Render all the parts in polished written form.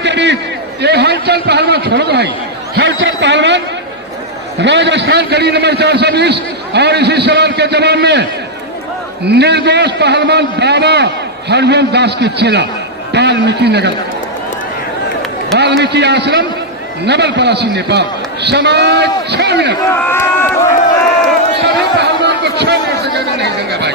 आपके बीच ये हलचल पहलवान छोड़ दो भाई। हलचल पहलवान राजस्थान कड़ी नंबर 420 और इसी सवाल के जवाब में निर्दोष पहलवान बाबा हरिओम दास की चेला वाल्मीकि नगर वाल्मीकि आश्रम नवलपरासी नेपाल। समाज 6 मिनट। सभी पहलवान को 6 मिनट से ज्यादा नहीं देंगे भाई।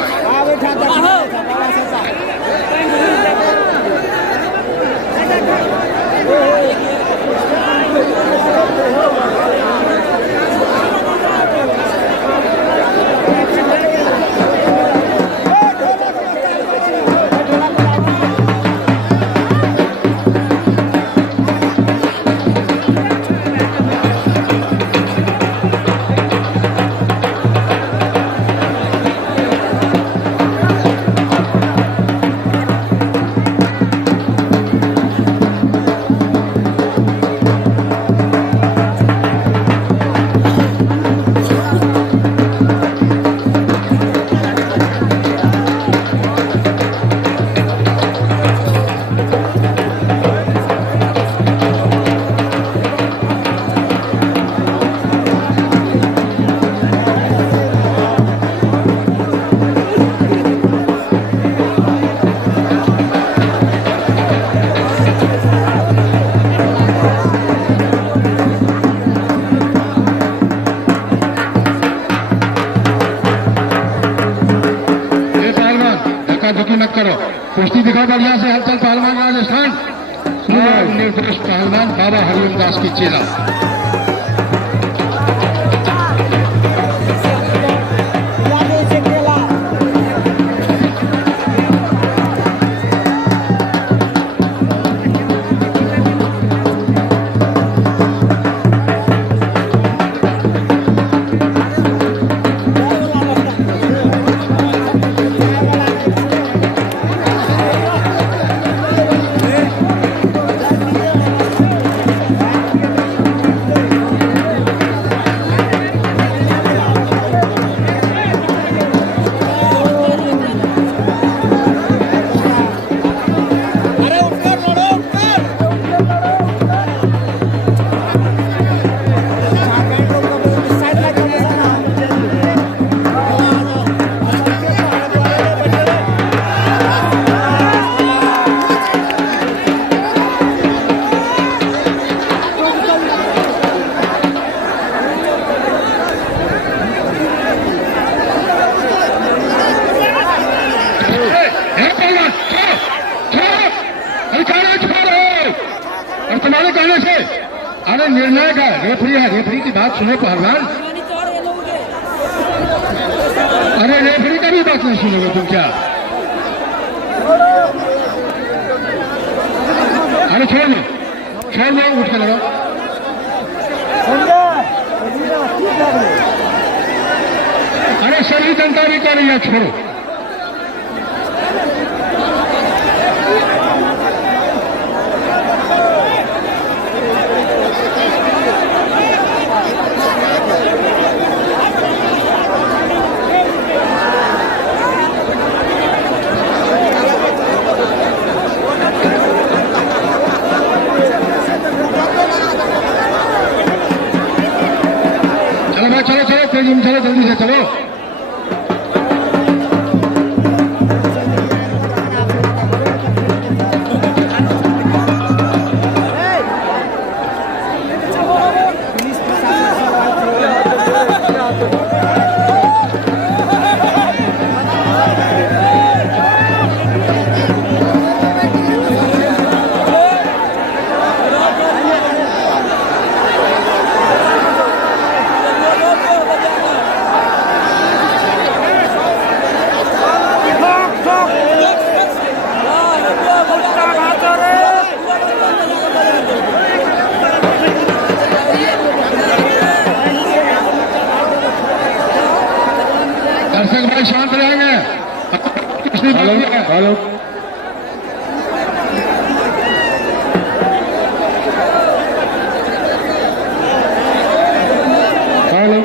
कुश्ती दिखाओ बढ़िया से। हलचल पहलवान राजस्थान और निर्दोष पहलवान बाबा हरिओम दास की चेला। अरे निर्णायक है, रेफरी है, रेफरी की बात सुनो पहलवान। अरे रेफरी का भी बात नहीं सुनोगे तुम क्या? अरे छोड़ दो उठ के लड़ो। अरे सभी जनता भी कर रही है, छोड़ो। चलो जल्दी से चलो। दर्शक भाई शांत रहेंगे। हेलो हेलो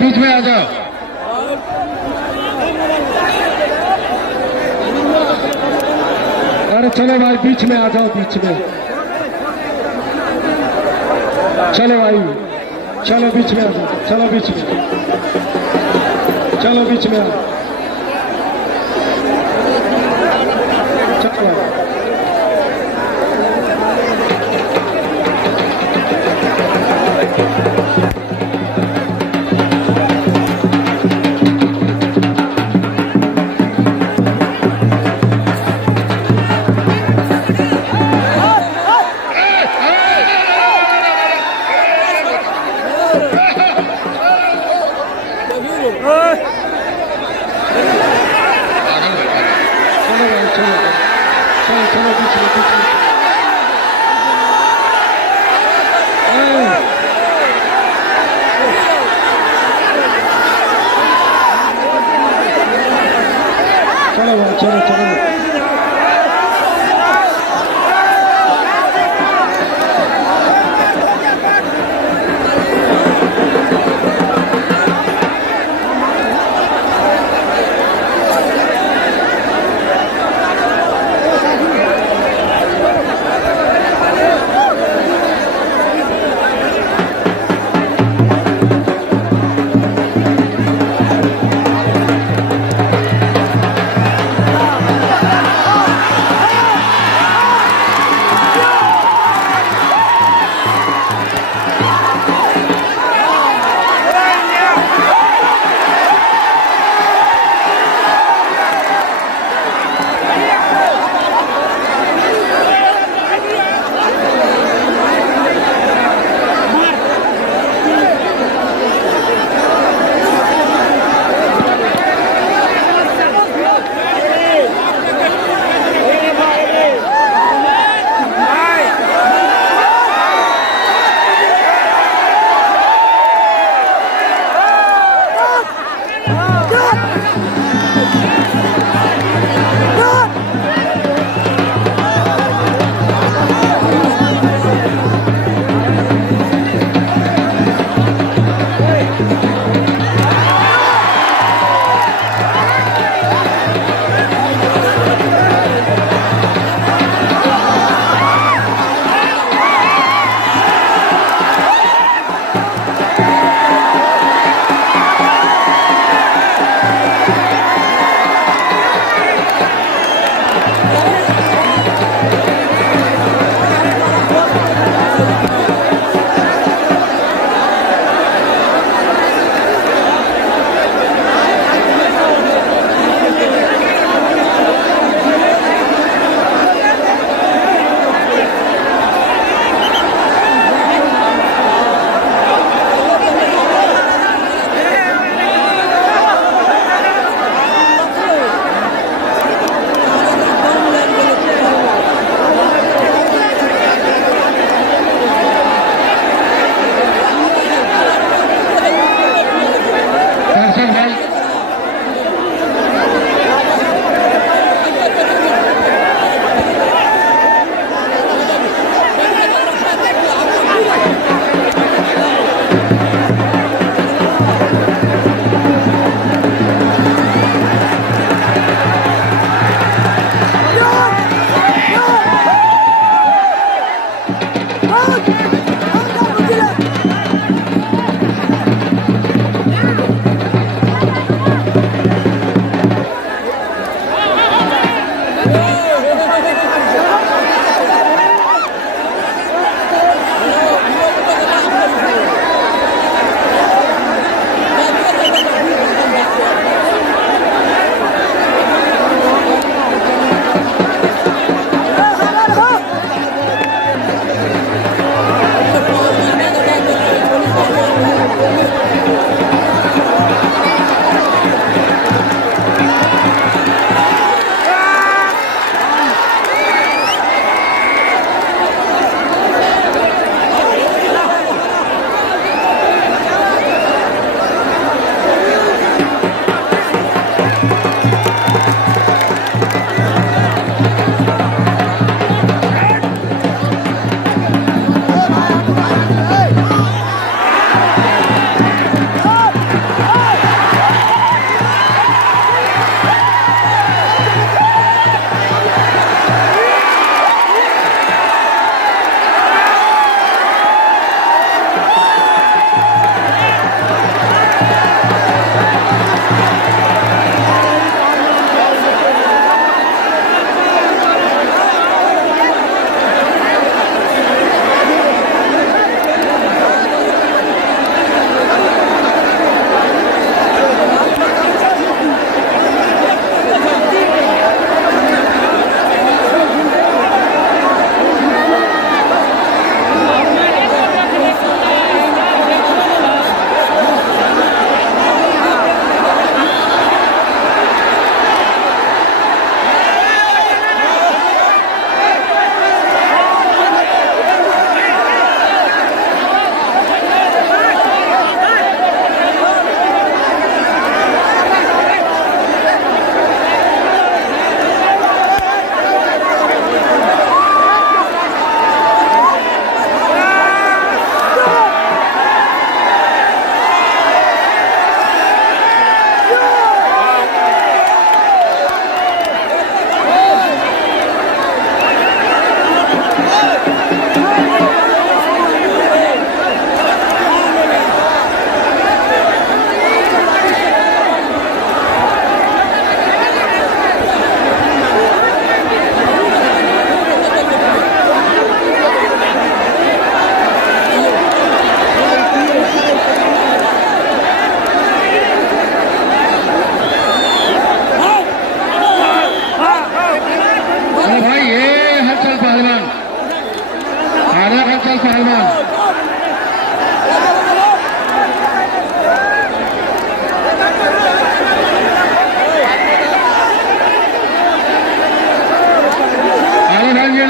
बीच में आ जाओ। अरे चलो भाई बीच में आ जाओ, बीच में चलो भाई, चलो बीच में आ जाओ, चलो बीच में, चलो बीच में आ जाओ, चलो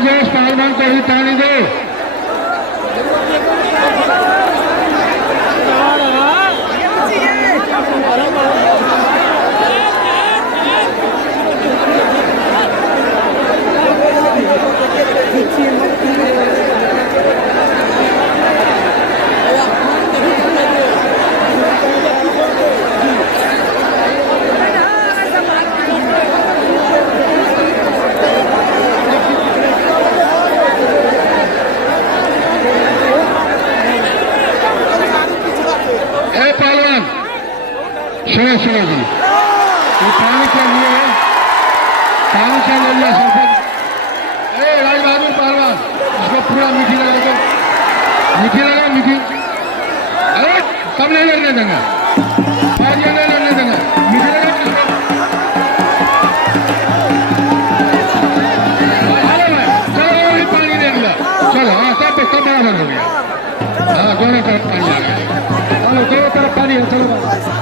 निर्दोष पहलवान को ही पानी दो। सुनो सुनो जी, ये पानी क्या लिए है? पानी क्या ले लिया सरपंच? राज बहादुर पहलवान, इसको पूरा मीठी लगा दो, मीठी लगा मीठी। अरे कब नहीं लगने देंगे, आज ये नहीं लगने देंगे, मीठी लगा किसको? चलो वही पानी दे दिया, चलो हाँ सब बराबर हो गया। हाँ दोनों तरफ पानी आ गया, चलो दोनों तरफ पानी है, चलो भाई।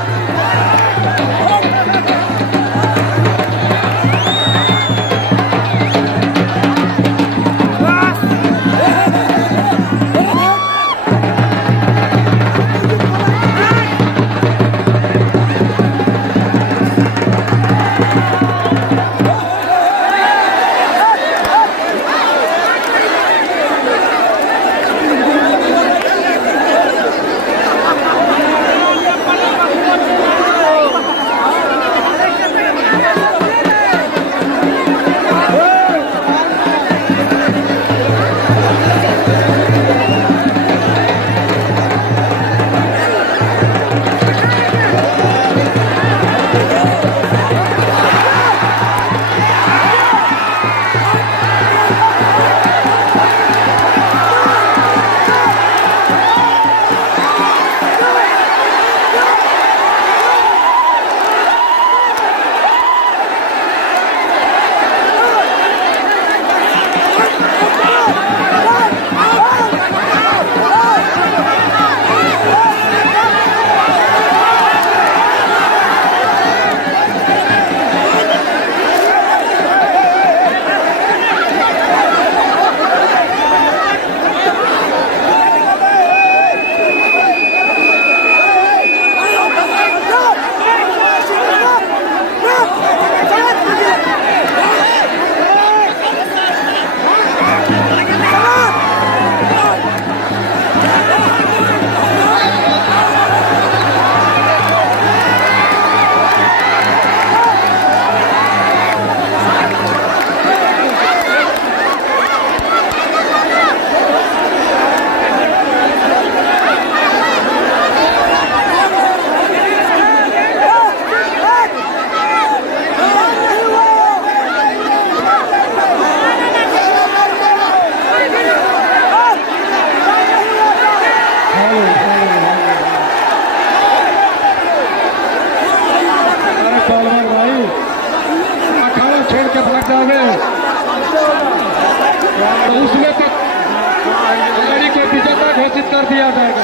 घोषित कर दिया जाएगा।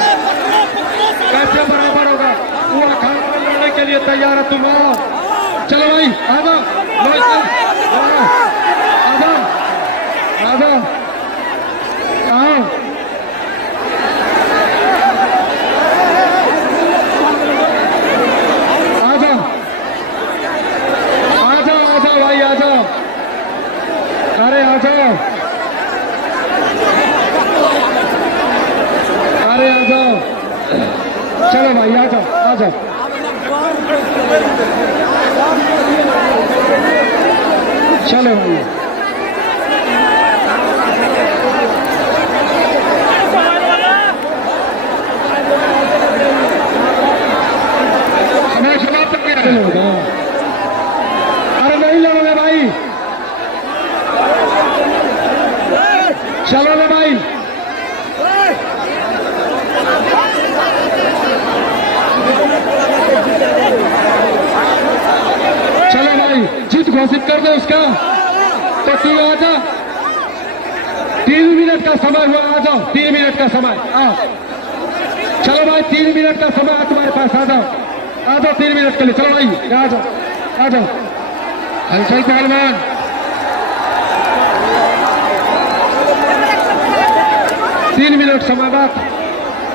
कैसे बराबर होगा वो अखाड़ा लड़ने के लिए तैयार है। तुम आओ, चलो भाई आ जाओ, आ जाओ, आ जाओ, आओ, भाई आ जाओ, अरे आ जाओ, अरे आ जाओ, चलो भाई आ जाओ, आ जाओ, चलो भाई समय समाप्त कर रहे हैं। अरे नहीं लड़ोगे भाई, चलो ना भाई, चलो भाई जीत घोषित कर दो उसका। तो तू आ जा, 3 मिनट का समय हुआ, आ जाओ, 3 मिनट का समय, आओ, चलो भाई 3 मिनट का समय है तुम्हारे पास, आ जाओ, आ जाओ 3 मिनट के लिए, चलो भाई आ जाओ, आ जाओ, हलचल पहलवान 3 मिनट समय बात।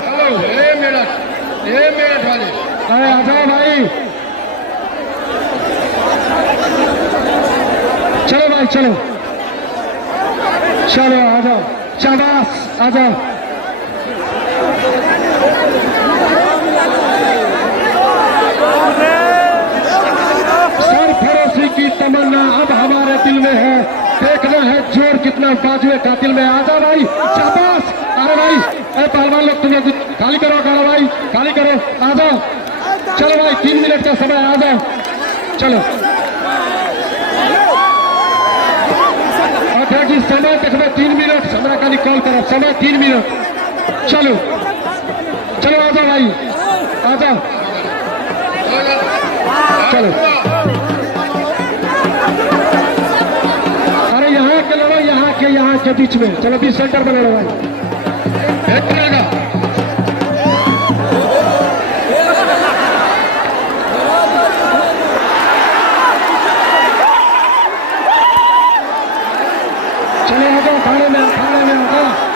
चलो ये मिनट वाले अरे आ जाओ भाई, चलो भाई चलो चलो आ जाओ, शाबाश आ जाओ। सरफरोशी की तमन्ना अब हमारे दिल में है, देखना है जोर कितना बाजुए कातिल में। आ जाओ भाई, शाबाश। अरे भाई, अरे पहलवान लोग तुम लोग खाली करो, करो भाई खाली करो, आ जाओ। चलो भाई 3 मिनट का समय, आ जाओ चलो। देखिए समय देखना 3 मिनट, समय का कॉल करो, समय 3 मिनट। चलो चलो आ जाओ भाई, आ जाओ चलो। अरे यहाँ के लड़ो, यहाँ के बीच में, चलो 20 सेंटर में लड़ो भाई। चलो आ जाओ, खाने में आ जाओ।